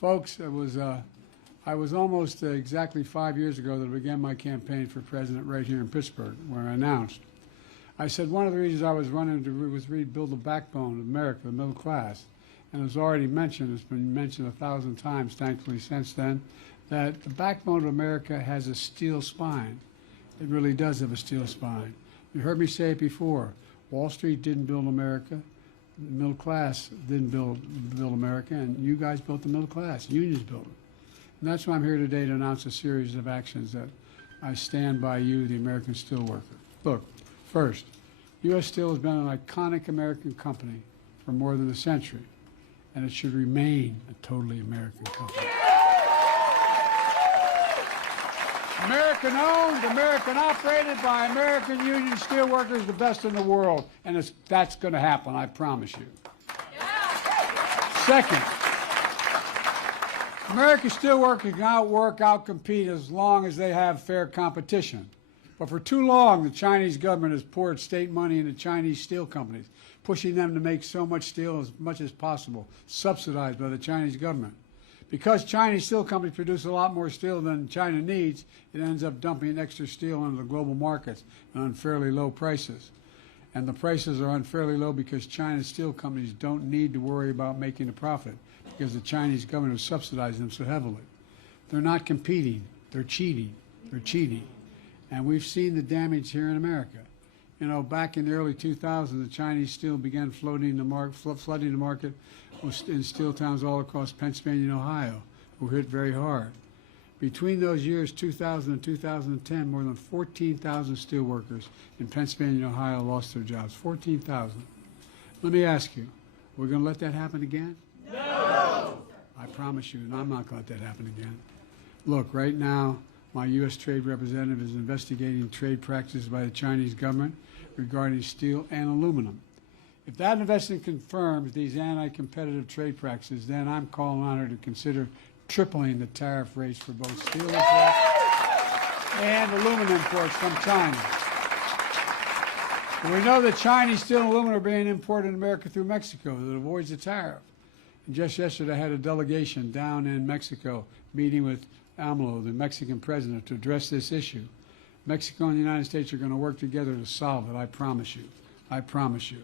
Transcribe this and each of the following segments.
Folks, I was almost exactly 5 years ago that I began my campaign for president right here in Pittsburgh, where I announced. I said one of the reasons I was running was rebuild the backbone of America, the middle class. And as already mentioned, it's been mentioned 1,000 times, thankfully, since then, that the backbone of America has a steel spine. It really does have a steel spine. You heard me say it before. Wall Street didn't build America. The middle class didn't build America, and you guys built the middle class. Unions built it. And that's why I'm here today to announce a series of actions that I stand by you, the American steelworker. Look, first, U.S. Steel has been an iconic American company for more than a century, and it should remain a totally American company. American owned, American operated by American union steelworkers, the best in the world, and that's going to happen, I promise you. Second, American steelworkers can outcompete as long as they have fair competition. But for too long, the Chinese government has poured state money into Chinese steel companies, pushing them to make so much steel as much as possible, subsidized by the Chinese government. Because Chinese steel companies produce a lot more steel than China needs, it ends up dumping extra steel into the global markets at unfairly low prices. And the prices are unfairly low because China's steel companies don't need to worry about making a profit because the Chinese government has subsidized them so heavily. They're not competing. They're cheating. They're cheating. And we've seen the damage here in America. You know, back in the early 2000s, the Chinese steel began flooding the market in steel towns all across Pennsylvania and Ohio, who were hit very hard. Between those years, 2000 and 2010, more than 14,000 steel workers in Pennsylvania and Ohio lost their jobs. 14,000. Let me ask you, we're going to let that happen again? No! I promise you, and I'm not going to let that happen again. Look, right now, my U.S. Trade Representative is investigating trade practices by the Chinese government regarding steel and aluminum. If that investigation confirms these anti-competitive trade practices, then I'm calling on her to consider tripling the tariff rates for both steel imports and aluminum imports from China. And we know that Chinese steel and aluminum are being imported in America through Mexico that avoids the tariff. And just yesterday, I had a delegation down in Mexico meeting with AMLO, the Mexican president, to address this issue. Mexico and the United States are going to work together to solve it, I promise you. I promise you.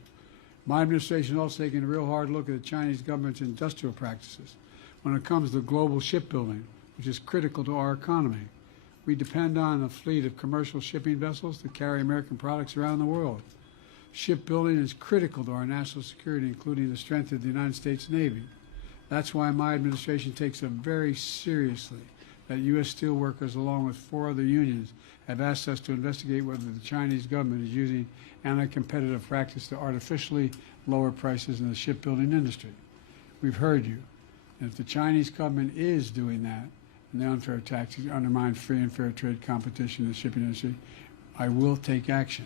My administration is also taking a real hard look at the Chinese government's industrial practices when it comes to global shipbuilding, which is critical to our economy. We depend on a fleet of commercial shipping vessels to carry American products around the world. Shipbuilding is critical to our national security, including the strength of the United States Navy. That's why my administration takes it very seriously that U.S. steelworkers, along with 4 other unions, have asked us to investigate whether the Chinese government is using anti-competitive practice to artificially lower prices in the shipbuilding industry. We've heard you. And if the Chinese government is doing that, and the unfair taxes undermine free and fair trade competition in the shipping industry, I will take action.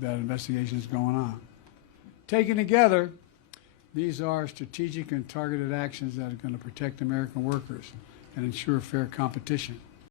That investigation is going on. Taken together, these are strategic and targeted actions that are going to protect American workers and ensure fair competition.